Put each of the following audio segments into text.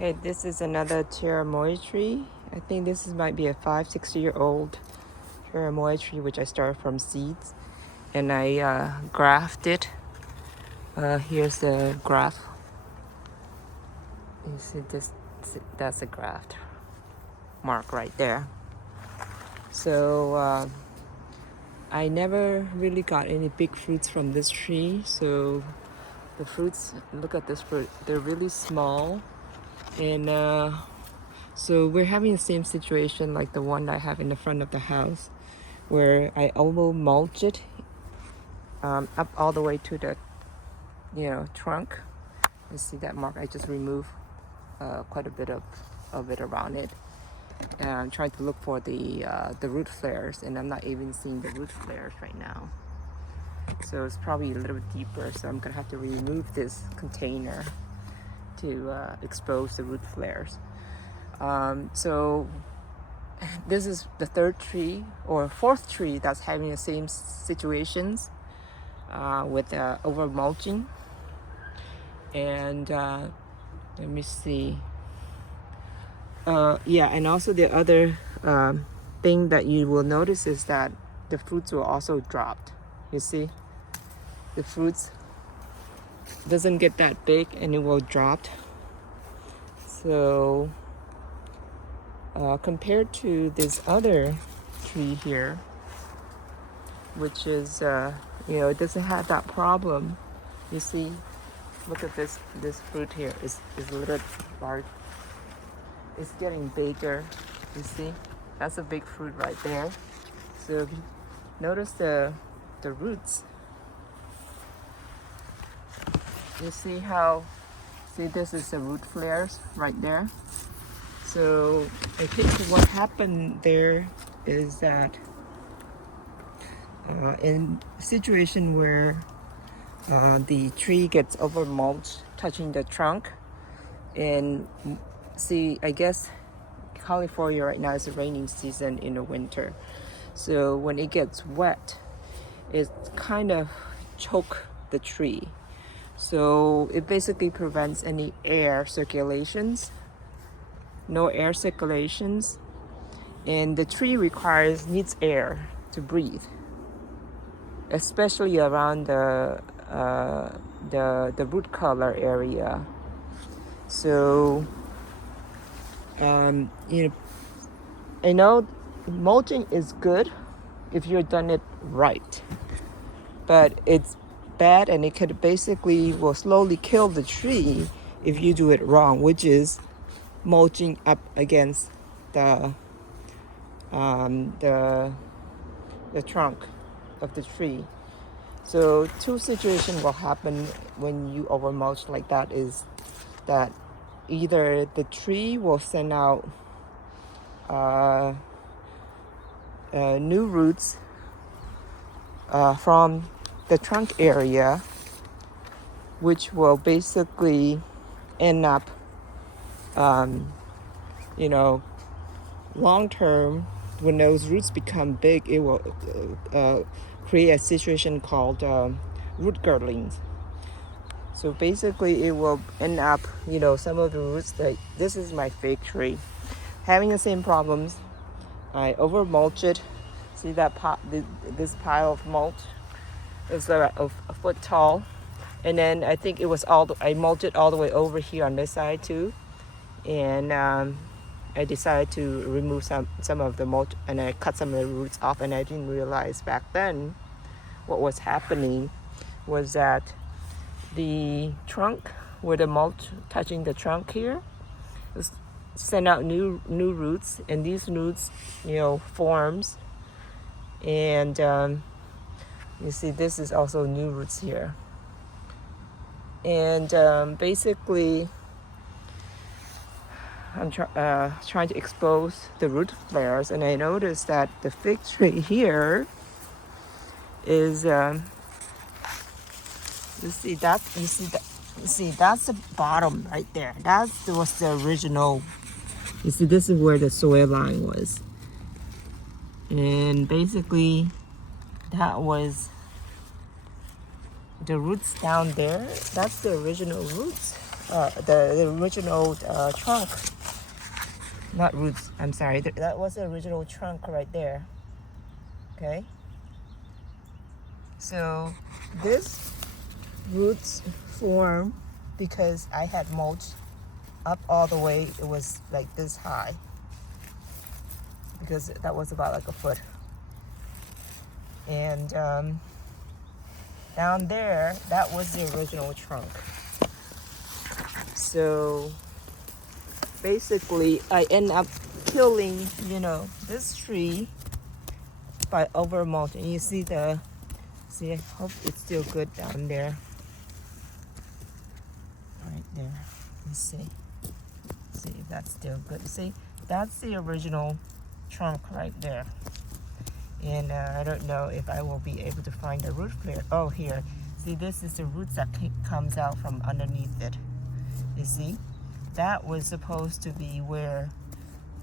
Okay, this is another Cherimoya tree. I think might be a 5-6 year old Cherimoya tree, which I started from seeds, and I grafted. Here's the graft. You see this? That's a graft mark right there. So I never really got any big fruits from this tree. So the fruits, look at this fruit. They're really small, and so we're having the same situation like the one I have in the front of the house, where I almost mulch it up all the way to the trunk. You see that mark? I just removed quite a bit of it around it. And I'm trying to look for the root flares, and I'm not even seeing the root flares right now. So it's probably a little bit deeper. So I'm gonna have to remove this container to expose the root flares. So this is the third tree or fourth tree that's having the same situations with over mulching. And let me see. And also the other thing that you will notice is that the fruits will also drop. You see, the fruits doesn't get that big and it will drop. So compared to this other tree here, which is it doesn't have that problem. You see, look at this fruit here is a little large. It's getting bigger. You see, that's a big fruit right there. So if you notice the roots, you see this is the root flares right there. So I think what happened there is that in a situation where the tree gets over mulched, touching the trunk, and see, I guess California right now is a raining season in the winter. So when it gets wet, it kind of choke the tree. So it basically prevents any air circulations, no air circulations. And the tree needs air to breathe, especially around the root collar area. So I know mulching is good if you've done it right, but it's bad, and it could will slowly kill the tree if you do it wrong, which is mulching up against the trunk of the tree. So two situations will happen when you over mulch like that, is that either the tree will send out new roots from the trunk area, which will basically end up long term, when those roots become big, it will create a situation called root girdling. So basically it will end up, some of the roots, this is my fig tree, having the same problems. I over mulch it. See that this pile of mulch is a foot tall, and then I think it was I mulched it all the way over here on this side too, and I decided to remove some of the mulch, and I cut some of the roots off, and I didn't realize back then what was happening was that the trunk, where the mulch touching the trunk here, send out new roots, and these roots forms, and you see this is also new roots here, and basically I'm trying to expose the root flares, and I noticed that the fig tree here is you see that's the bottom right there. That was the original. You see, this is where the soil line was, and basically that was the roots down there. That's the original roots the original trunk, not roots, I'm sorry, that was the original trunk right there. Okay, so this roots form because I had mulch up all the way. It was like this high because that was about like a foot, and down there, that was the original trunk. So basically I end up killing, you know, this tree by over mulching. You see I hope it's still good down there. Right there. Let's see if that's still good. See, that's the original trunk right there. And I don't know if I will be able to find the root flare. Oh, here. See, this is the roots that comes out from underneath it. You see? That was supposed to be where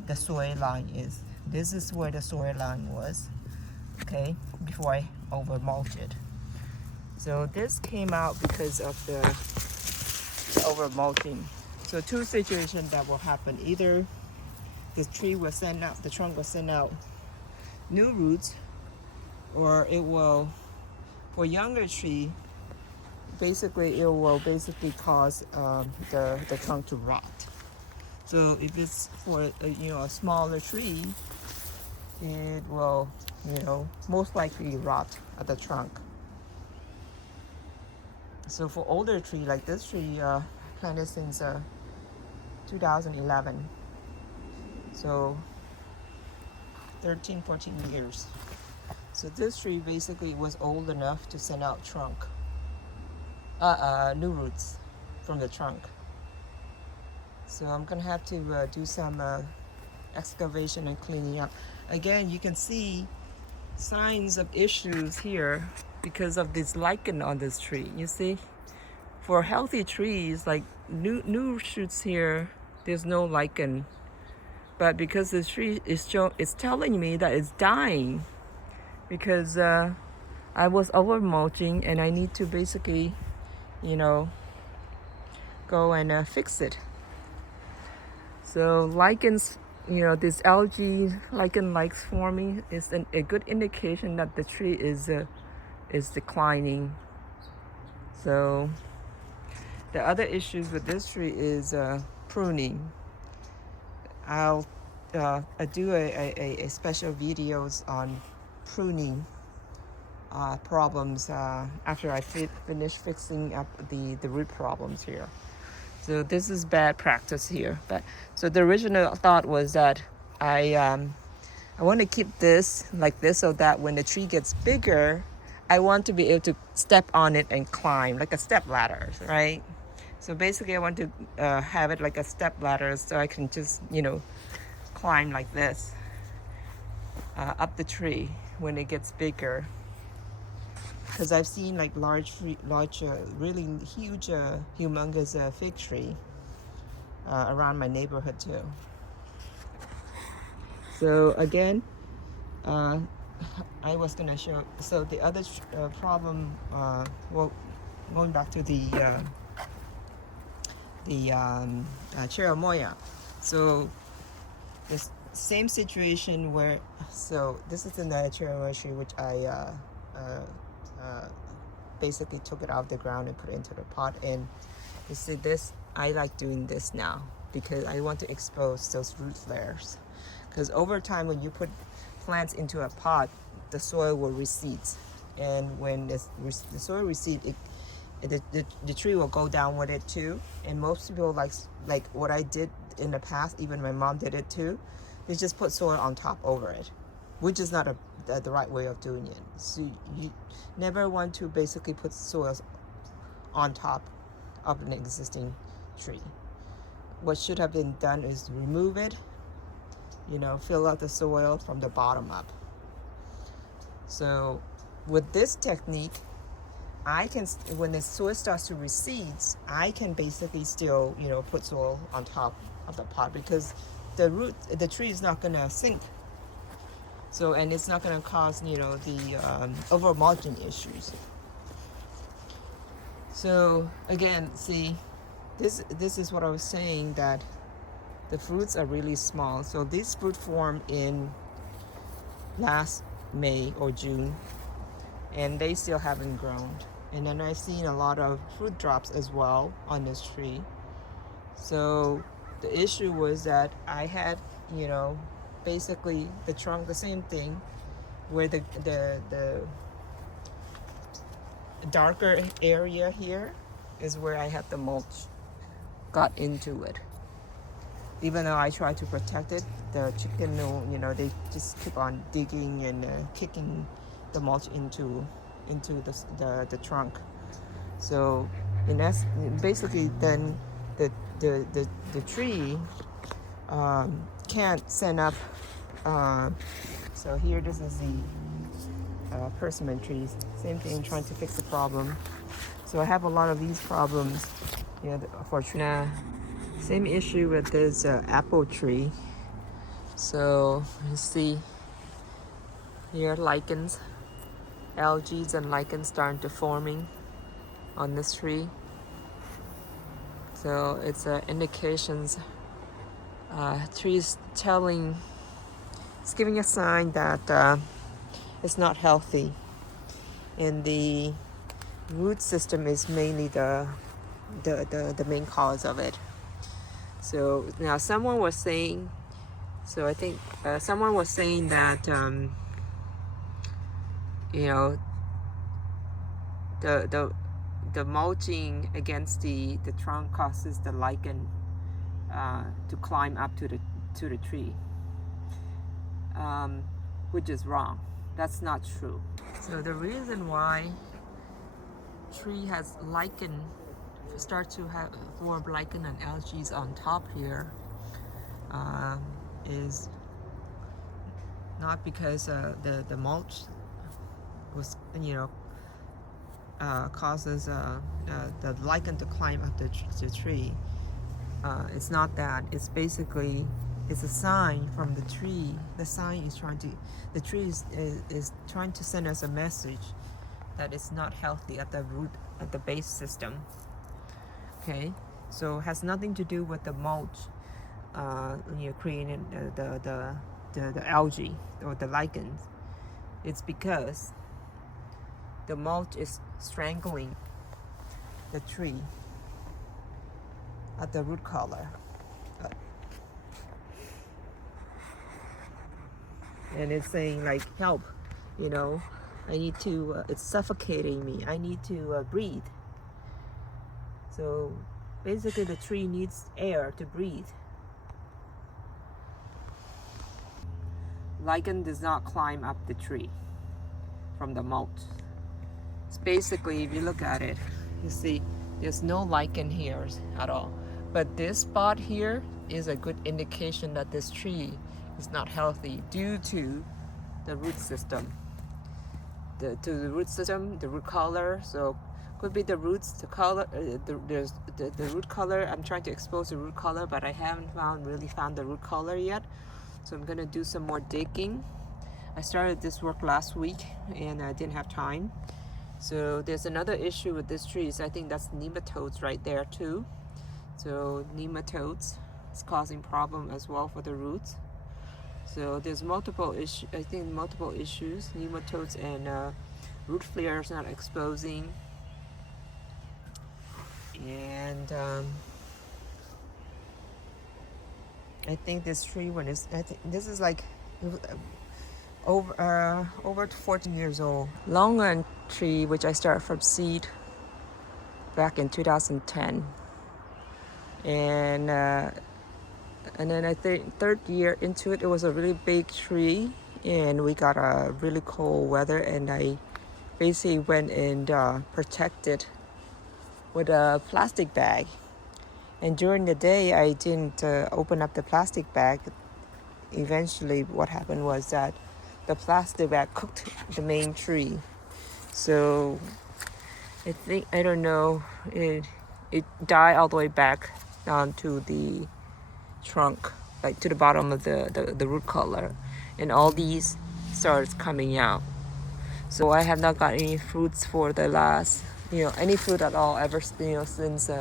the soil line is. This is where the soil line was, okay, before I over mulch it. So this came out because of the over mulching. So two situations that will happen. Either the tree will send out, the trunk will send out new roots, or it will, for younger tree, basically it will cause the trunk to rot. So if it's for a smaller tree, it will most likely rot at the trunk. So for older tree like this tree, planted since 2011, so 13-14 years. So this tree basically was old enough to send out trunk, new roots from the trunk. So I'm gonna have to do some excavation and cleaning up. Again, you can see signs of issues here because of this lichen on this tree. You see, for healthy trees like new shoots here, there's no lichen. But because the tree is telling me that it's dying because I was over mulching and I need to basically, go and fix it. So lichens, this algae lichen likes forming is a good indication that the tree is declining. So the other issues with this tree is pruning. I'll do a special videos on pruning problems after I finish fixing up the root problems here. So this is bad practice here. But so the original thought was that I want to keep this like this so that when the tree gets bigger, I want to be able to step on it and climb like a step ladder, right? So basically I want to have it like a step ladder so I can just, climb like this up the tree when it gets bigger. Because I've seen like large, really huge, humongous fig tree around my neighborhood too. So again, I was gonna show. So the other problem, well, going back to the Cherimoya. So this same situation where, so this is another Cherimoya tree which I basically took it out of the ground and put it into the pot. And you see this, I like doing this now because I want to expose those root flares. Because over time when you put plants into a pot, the soil will recede. And when the soil recedes, the tree will go down with it too. And most people like what I did in the past, even my mom did it too, they just put soil on top over it, which is not the right way of doing it. So you never want to basically put soil on top of an existing tree. What should have been done is remove it, fill out the soil from the bottom up. So with this technique, I can, when the soil starts to recede, I can basically still, put soil on top of the pot because the tree is not gonna sink. So, and it's not gonna cause, the over mulching issues. So again, see, this is what I was saying, that the fruits are really small. So this fruit formed in last May or June, and they still haven't grown. And then I've seen a lot of fruit drops as well on this tree. So the issue was that I had, you know, basically the trunk, the same thing, where the darker area here is where I had the mulch got into it. Even though I try to protect it, the chicken, you know, they just keep on digging and kicking the mulch into the trunk. So in essence, basically, then the tree can't send up. So here, this is the persimmon trees. Same thing, trying to fix the problem. So I have a lot of these problems. You know, for same issue with this apple tree. So you see here lichens, algae and lichens starting to forming on this tree. So it's indications. Tree is telling, it's giving a sign that it's not healthy, and the root system is mainly the main cause of it. So now someone was saying, so I think someone was saying that you know, the mulching against the trunk causes the lichen to climb up to the tree, which is wrong. That's not true. So the reason why tree has lichen, start to have form lichen and algae on top here, is not because the mulch was, you know, causes the lichen to climb up the tree. It's not that. It's basically, it's a sign from the tree. The sign is trying to, the tree is trying to send us a message that it's not healthy at the root, at the base system. Okay, so it has nothing to do with the mulch, you know, creating the algae or the lichens. It's because the mulch is strangling the tree at the root collar. And it's saying like, help, you know, I need to, it's suffocating me, I need to breathe. So basically the tree needs air to breathe. Lichen does not climb up the tree from the mulch. It's basically, if you look at it, you see there's no lichen here at all. But this spot here is a good indication that this tree is not healthy due to the root system. The root system, the root color. So could be the roots, the color, the root color. I'm trying to expose the root color, but I haven't really found the root color yet. So I'm gonna do some more digging. I started this work last week and I didn't have time. So there's another issue with this tree. I think that's nematodes right there too. So nematodes is causing problem as well for the roots. So there's multiple issues. I think multiple issues. Nematodes and root flares not exposing. And I think this tree one is. I think this is like over 14 years old. Long run tree, which I started from seed back in 2010, and then I think third year into it, it was a really big tree, and we got a really cold weather, and I basically went and protected with a plastic bag. And during the day, I didn't open up the plastic bag. Eventually, what happened was that the plastic bag cooked the main tree. So I think, I don't know, it died all the way back down to the trunk, like to the bottom of the root collar, and all these starts coming out. So I have not got any fruits for the last, you know, any fruit at all ever, you know, since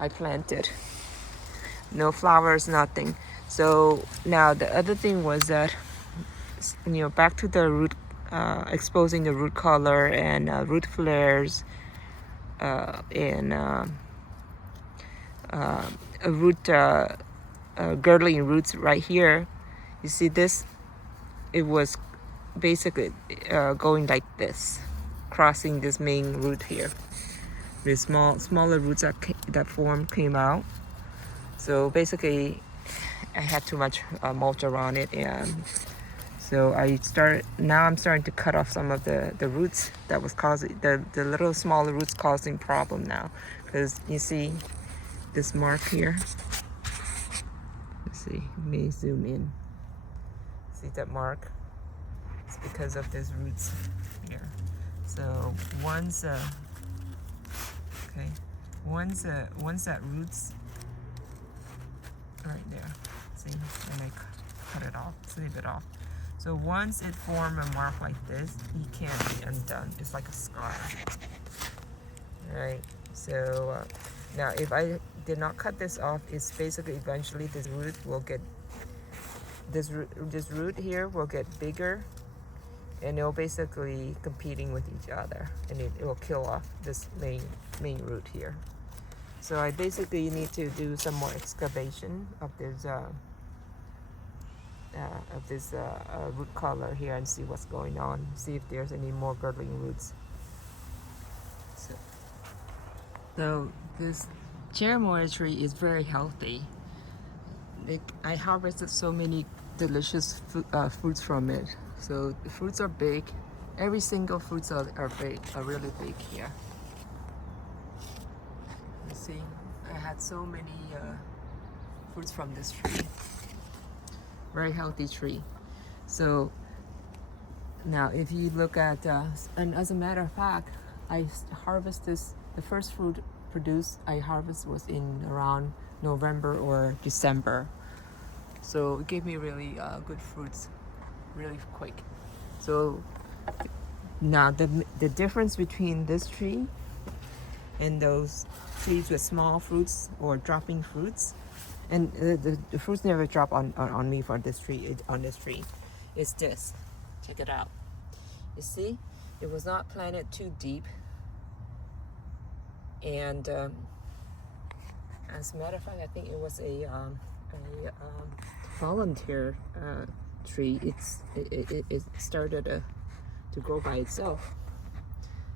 I planted. No flowers, nothing. So now the other thing was that, back to the root, exposing the root color and root flares and a root girdling roots right here. You see this? It was basically going like this, crossing this main root here. The smaller roots that came out. So basically, I had too much mulch around it, and so now I'm starting to cut off some of the roots that was causing the little smaller roots causing problem now, because you see this mark here. Let's see, let me zoom in. See that mark? It's because of these roots here. So once that roots right there, see, and I cut it off, snip it off. So once it forms a mark like this, it can't be undone. It's like a scar. Alright, so now if I did not cut this off, it's basically eventually this root will get, this root here will get bigger, and it'll basically competing with each other, and it will kill off this main root here. So I basically need to do some more excavation of this root collar here and see what's going on, see if there's any more girdling roots. So this Cherimoya tree is very healthy. I harvested so many delicious fruits from it. So the fruits are big. Every single fruits are big, are really big here. You see, I had so many fruits from this tree. Very healthy tree. So now if you look at, and as a matter of fact, I harvest this, the first fruit I harvest was in around November or December. So it gave me really good fruits really quick. So now the difference between this tree and those trees with small fruits or dropping fruits, and the fruits never drop on me for this tree, on this tree, is this. Check it out. You see, it was not planted too deep, and as a matter of fact, I think it was a volunteer tree. It started to grow by itself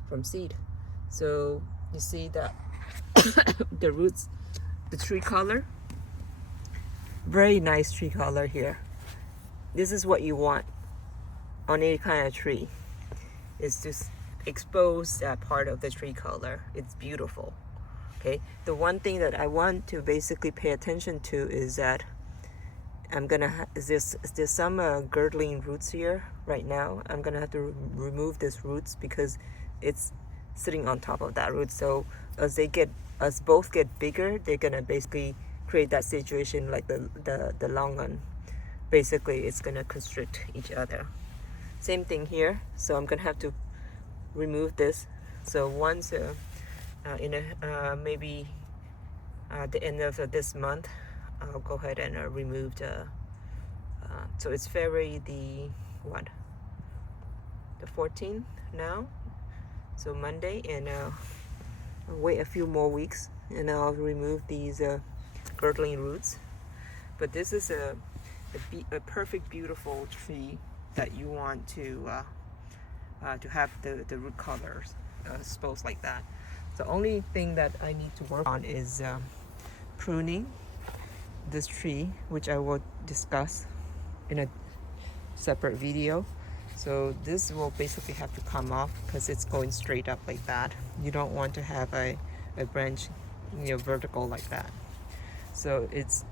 from seed. So you see that the roots, the tree color, very nice tree color here. This is what you want on any kind of tree, is to expose that part of the tree color. It's beautiful. Okay, the one thing that I want to basically pay attention to is that there's some girdling roots here right now. I'm gonna have to remove these roots because it's sitting on top of that root. So as both get bigger, they're gonna basically create that situation like the long one. Basically, it's gonna constrict each other. Same thing here. So I'm gonna have to remove this. So once maybe the end of this month, I'll go ahead and remove the. So it's February the 14th now. So Monday, and I'll wait a few more weeks, and I'll remove these girdling roots. But this is a perfect, beautiful tree that you want to have the root colors exposed like that. The only thing that I need to work on is pruning this tree, which I will discuss in a separate video. So this will basically have to come off because it's going straight up like that. You don't want to have a branch, vertical like that. So it's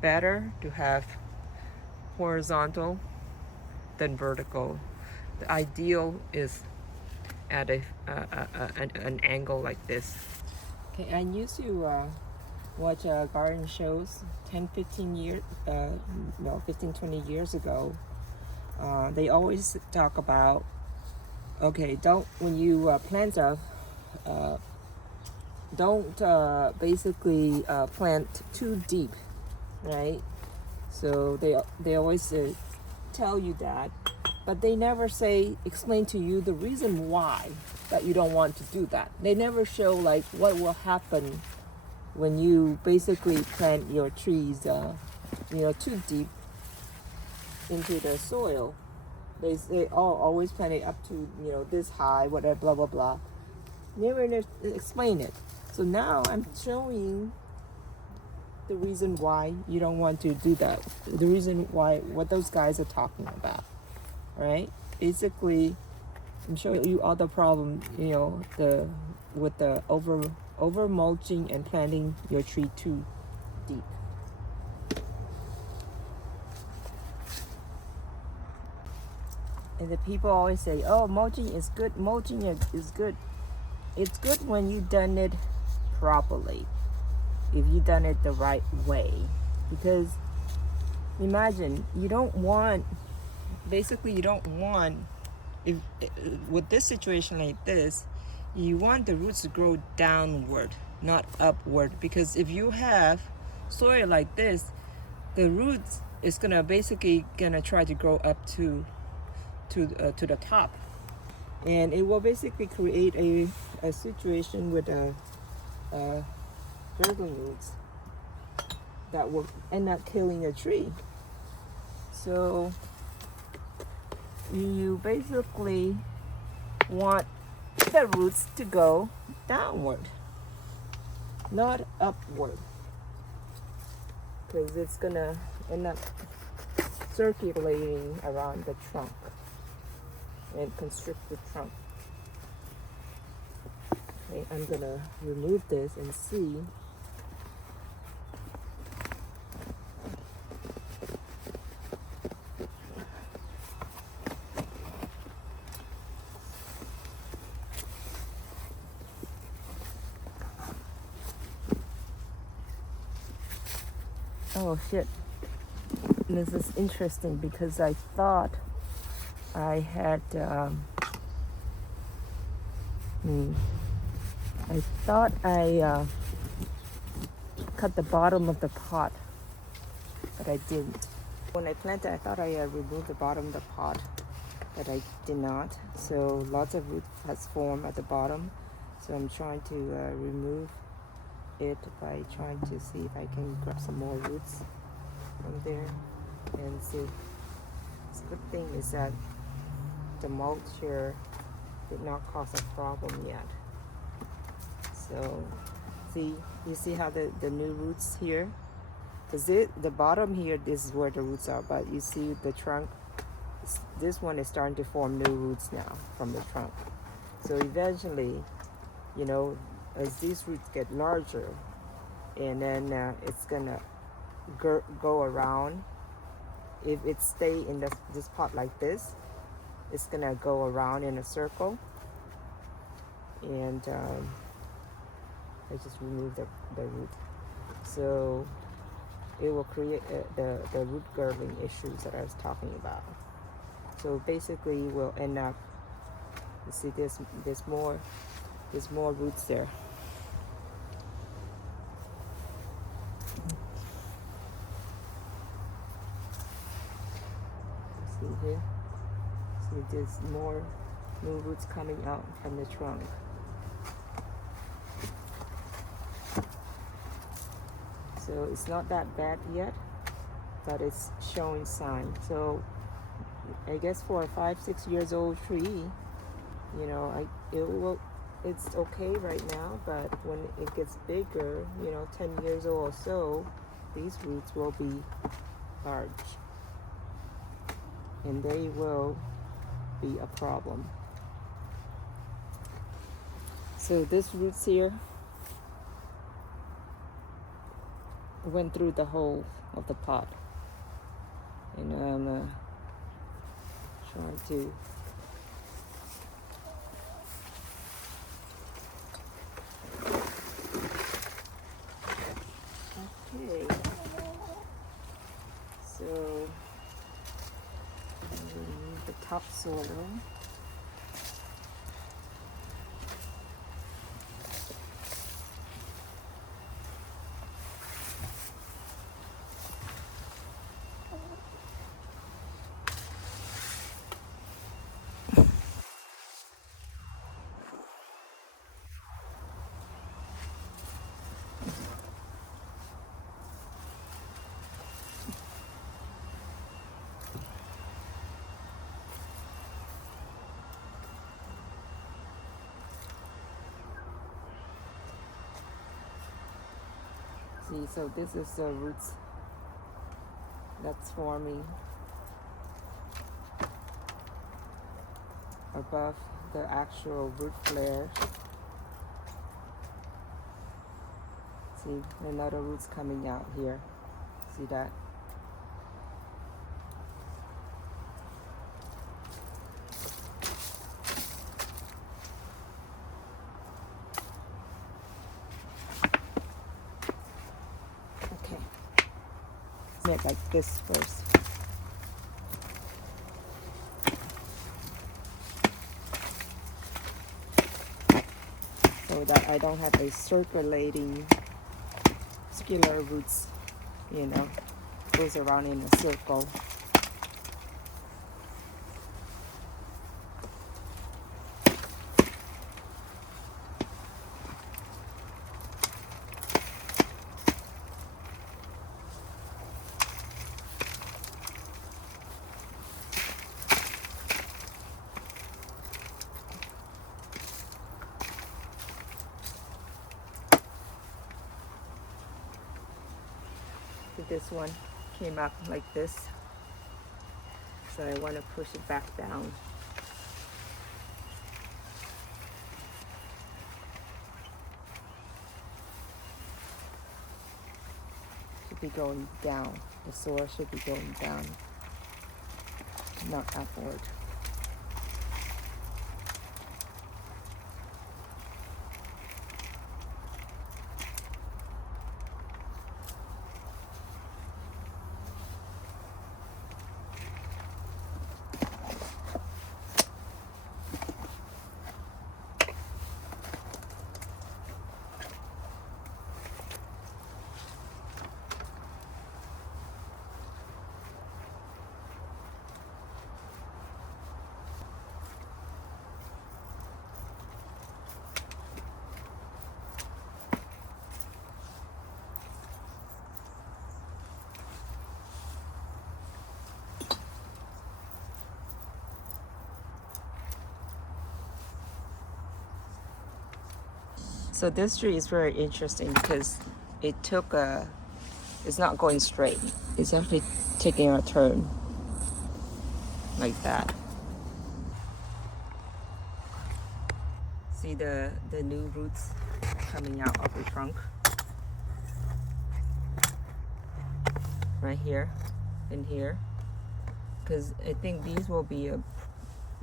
better to have horizontal than vertical. The ideal is at an angle like this. Okay, I used to watch garden shows 15, 20 years ago. They always talk about, okay, when you plant don't basically plant too deep, right? So they always tell you that, but they never explain to you the reason why that you don't want to do that. They never show like what will happen when you basically plant your trees, too deep into the soil. They say, oh, always plant it up to this high, whatever, blah blah blah. Never explain it. So now I'm showing the reason why you don't want to do that. The reason why, what those guys are talking about, right? Basically, I'm showing you all the problem, with the over mulching and planting your tree too deep. And the people always say, oh, mulching is good. Mulching is good. It's good when you've done it properly, if you've done it the right way. Because imagine, you don't want, if with this situation like this, you want the roots to grow downward, not upward. Because if you have soil like this, the roots is gonna try to grow up to the top, and it will basically create a situation with girdling roots that will end up killing a tree. So you basically want the roots to go downward, not upward, because it's gonna end up circulating around the trunk and constrict the trunk. Okay, I'm gonna remove this and see. Oh shit. This is interesting because I thought I had cut the bottom of the pot, but I didn't. When I planted, I thought I removed the bottom of the pot, but I did not. So lots of root has formed at the bottom. So I'm trying to remove it by trying to see if I can grab some more roots from there and see. The good thing is that the mulch here did not cause a problem yet. So you see how the new roots here, because the bottom here, this is where the roots are, but you see the trunk, this one is starting to form new roots now from the trunk. So eventually, as these roots get larger, and then it's gonna go around. If it stay in this pot like this, it's gonna go around in a circle. And I just removed the root. So it will create the root girdling issues that I was talking about. So basically we'll end up, you see there's more roots there. See here? See there's more new roots coming out from the trunk. So it's not that bad yet, but it's showing signs. So I guess for a 5-6 years old tree, it's okay right now, but when it gets bigger, 10 years old or so, these roots will be large, and they will be a problem. So this roots here went through the whole of the pot, and I'm trying to so remove the topsoil. See, so this is the roots that's forming above the actual root flares. See, another roots coming out here. See that? Okay. Make like this first. So that I don't have a circulating scalar roots, you know, goes around in a circle. This one came up like this, so I want to push it back down. Should be going down. The soil should be going down, not upward. So this tree is very interesting because it took a, it's not going straight. It's actually taking a turn like that. See the new roots coming out of the trunk right here and here, because I think these will be a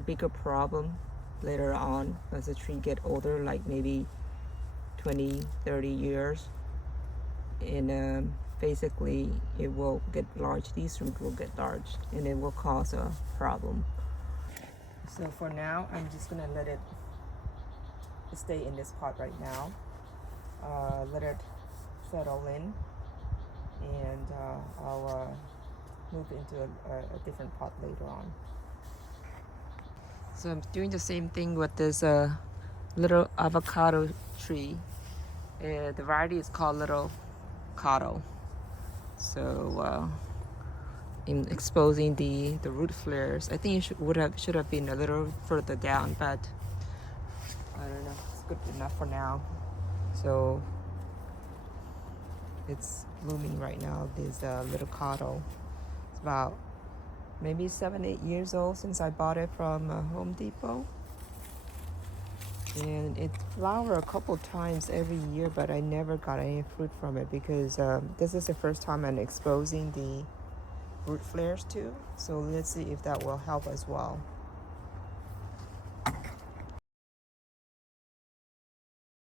bigger problem later on as the tree get older, like maybe 20-30 years, and basically it will get large. These roots will get large and it will cause a problem. So for now I'm just gonna let it stay in this pot right now, let it settle in, and I'll move into a different pot later on. So I'm doing the same thing with this little avocado tree. The variety is called Little Cotto. So in exposing the root flares, I think it should have been a little further down, but I don't know, it's good enough for now. So it's blooming right now, this Little Cotto. It's about maybe 7-8 years old since I bought it from Home Depot. And it flowered a couple times every year, but I never got any fruit from it because this is the first time I'm exposing the root flares too. So let's see if that will help as well.